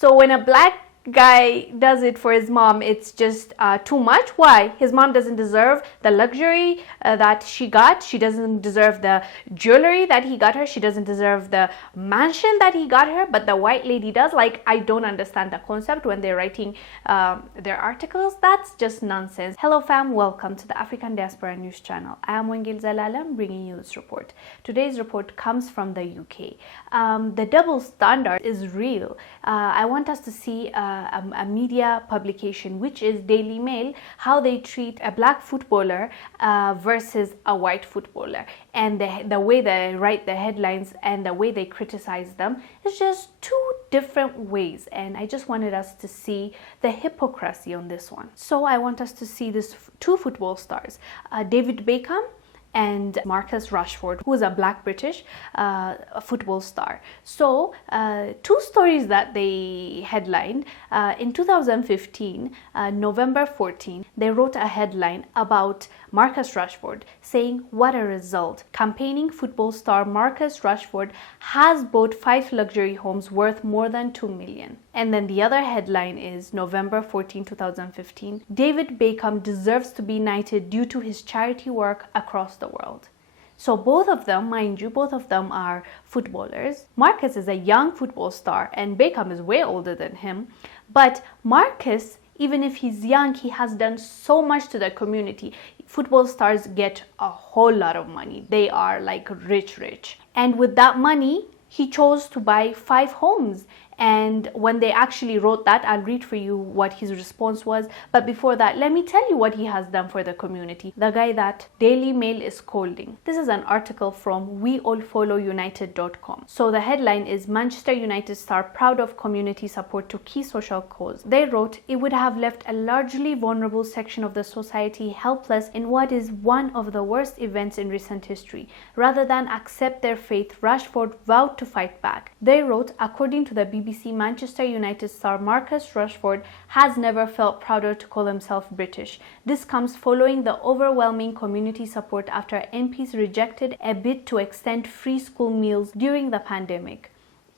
So when a black guy does it for his mom, it's just too much. Why? His mom doesn't deserve the luxury that she got. She doesn't deserve the jewelry that he got her. She doesn't deserve the mansion that he got her, but the white lady does. Like, I don't understand the concept when they're writing their articles. That's just nonsense. Hello fam, welcome to the African Diaspora News Channel. I am Wongel Zelalem bringing you this report. Today's report comes from the UK. The double standard is real. I want us to see a media publication, which is Daily Mail, how they treat a black footballer versus a white footballer, and the way they write the headlines and the way they criticize them is just two different ways. And I just wanted us to see the hypocrisy on this one. So I want us to see these two football stars, David Beckham and Marcus Rashford, who is a black British football star. So two stories that they headlined. In 2015, November 14, they wrote a headline about Marcus Rashford saying, "What a result. Campaigning football star Marcus Rashford has bought 5 luxury homes worth more than 2 million. And then the other headline is November 14, 2015, David Beckham deserves to be knighted due to his charity work across the world. So both of them, mind you, both of them are footballers. Marcus is a young football star and Beckham is way older than him. But Marcus, even if he's young, he has done so much to the community. Football stars get a whole lot of money. They are like rich. And with that money, he chose to buy 5 homes. And when they actually wrote that, I'll read for you what his response was. But before that, let me tell you what he has done for the community. The guy that Daily Mail is scolding. This is an article from weallfollowunited.com. So the headline is Manchester United star proud of community support to key social cause. They wrote, "It would have left a largely vulnerable section of the society helpless in what is one of the worst events in recent history. Rather than accept their fate, Rashford vowed to fight back." They wrote, according to the BBC, Manchester United star Marcus Rashford has never felt prouder to call himself British. This comes following the overwhelming community support after MPs rejected a bid to extend free school meals during the pandemic.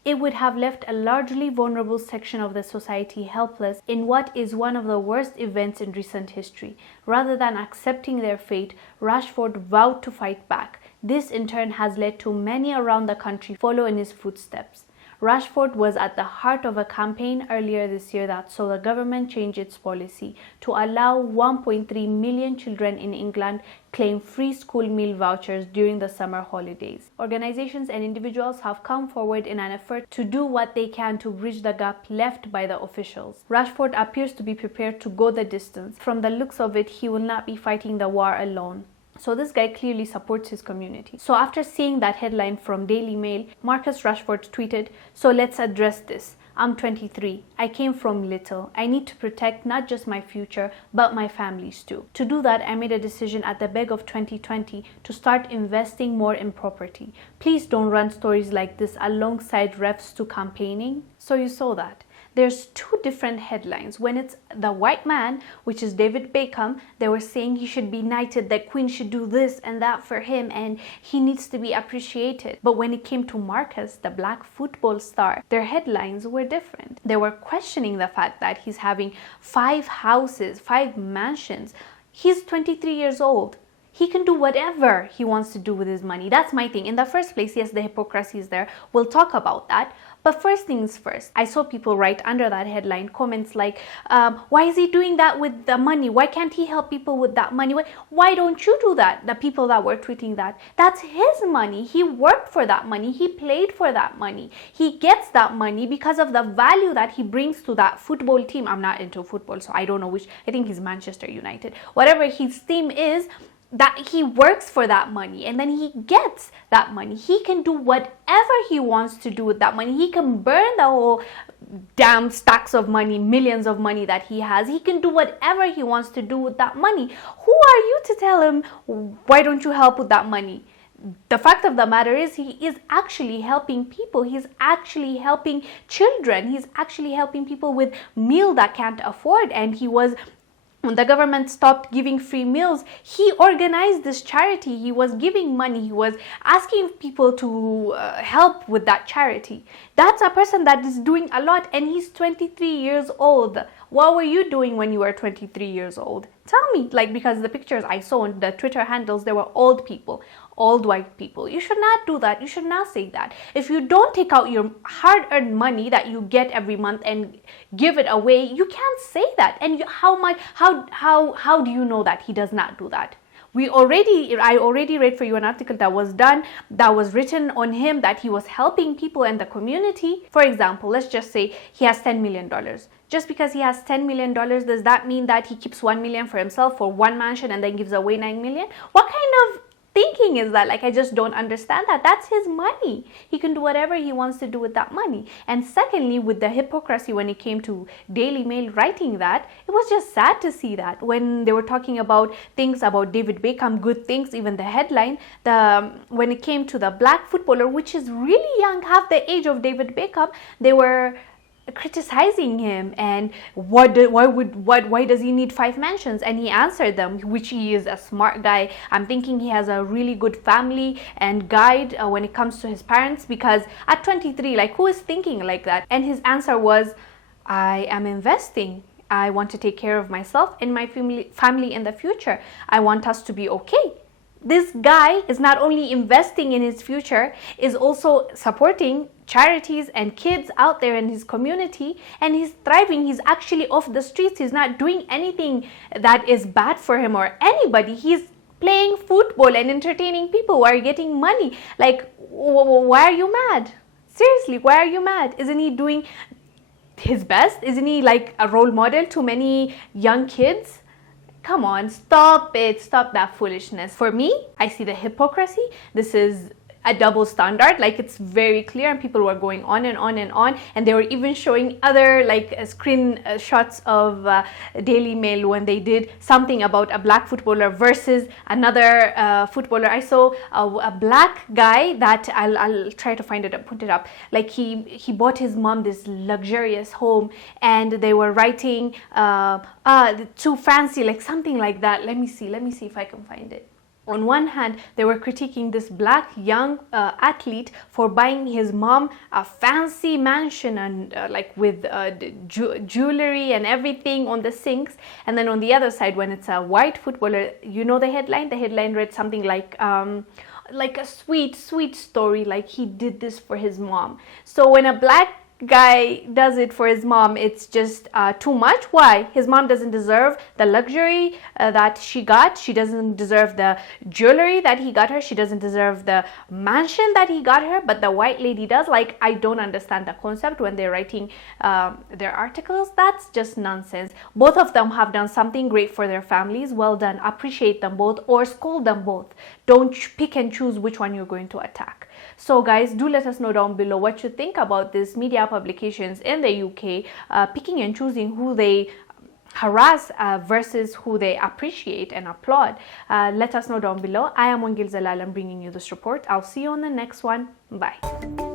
It would have left a largely vulnerable section of the society helpless in what is one of the worst events in recent history. Rather than accepting their fate, Rashford vowed to fight back. This in turn has led to many around the country follow in his footsteps. Rashford was at the heart of a campaign earlier this year that saw the government change its policy to allow 1.3 million children in England claim free school meal vouchers during the summer holidays. Organizations and individuals have come forward in an effort to do what they can to bridge the gap left by the officials. Rashford appears to be prepared to go the distance. From the looks of it, he will not be fighting the war alone. So this guy clearly supports his community. So after seeing that headline from Daily Mail, Marcus Rashford tweeted, "So let's address this. I'm 23. I came from little. I need to protect not just my future, but my family's too. To do that, I made a decision at the beg of 2020 to start investing more in property. Please don't run stories like this alongside refs to campaigning." So you saw that. There's two different headlines. When it's the white man, which is David Beckham, they were saying he should be knighted, the queen should do this and that for him, and he needs to be appreciated. But when it came to Marcus, the black football star, their headlines were different. They were questioning the fact that he's having 5 houses, 5 mansions. He's 23 years old. He can do whatever he wants to do with his money. That's my thing. In the first place, yes, the hypocrisy is there. We'll talk about that. But first things first, I saw people write under that headline comments like, why is he doing that with the money? Why can't he help people with that money? Why don't you do that? The people that were tweeting that, that's his money. He worked for that money. He played for that money. He gets that money because of the value that he brings to that football team. I'm not into football, so I don't know which. I think he's Manchester United. Whatever his team is, that he works for that money and then he gets that money. He can do whatever he wants to do with that money. He can burn the whole damn stacks of money, millions of money that he has. He can do whatever he wants to do with that money. Who are you to tell him, why don't you help with that money? The fact of the matter is he is actually helping people. He's actually helping children. He's actually helping people with meal that can't afford, and he was when the government stopped giving free meals, he organized this charity. He was giving money. He was asking people to help with that charity. That's a person that is doing a lot, and he's 23 years old. What were you doing when you were 23 years old? Tell me, like, because the pictures I saw on the Twitter handles, there were old people, old white people. You should not do that. You should not say that. If you don't take out your hard-earned money that you get every month and give it away, you can't say that. And how do you know that he does not do that? I already read for you an article that was written on him, that he was helping people in the community. For example, let's just say he has $10 million. Just because he has $10 million, does that mean that he keeps 1 million for himself for one mansion and then gives away 9 million? What kind of thinking is that? Like, I just don't understand that. That's his money. He can do whatever he wants to do with that money. And secondly, with the hypocrisy when it came to Daily Mail writing that, it was just sad to see that when they were talking about things about David Beckham, good things, even the headline, when it came to the black footballer, which is really young, half the age of David Beckham, they were criticizing him, and why does he need 5 mansions? And he answered them, which he is a smart guy. I'm thinking he has a really good family and guide when it comes to his parents, because at 23, like, who is thinking like that? And his answer was, I am investing. I want to take care of myself and my family in the future. I want us to be okay. This guy is not only investing in his future, is also supporting charities and kids out there in his community, and he's thriving. He's actually off the streets. He's not doing anything that is bad for him or anybody. He's playing football and entertaining people who are getting money. Like, why are you mad? Seriously, why are you mad? Isn't he doing his best? Isn't he like a role model to many young kids? Come on, stop it. Stop that foolishness. For me, I see the hypocrisy. This is a double standard. Like, it's very clear, and people were going on and on and on, and they were even showing other screen shots of Daily Mail when they did something about a black footballer versus another footballer. I saw a black guy that I'll try to find it and put it up. Like, he bought his mom this luxurious home, and they were writing too fancy, like something like that. Let me see if I can find it. On one hand, they were critiquing this black young athlete for buying his mom a fancy mansion and with jewelry and everything on the sinks. And then on the other side, when it's a white footballer, you know the headline? The headline read something like a sweet story, like he did this for his mom. So when a black guy does it for his mom, it's just too much. Why? His mom doesn't deserve the luxury that she got. She doesn't deserve the jewelry that he got her. She doesn't deserve the mansion that he got her, but the white lady does. Like, I don't understand the concept when they're writing their articles. That's just nonsense. Both of them have done something great for their families. Well done. Appreciate them both, or scold them both. Don't pick and choose which one you're going to attack. So guys, do let us know down below what you think about this media publications in the UK picking and choosing who they harass versus who they appreciate and applaud. Let us know down below. I am Wongel Zelalem bringing you this report. I'll see you on the next one. Bye.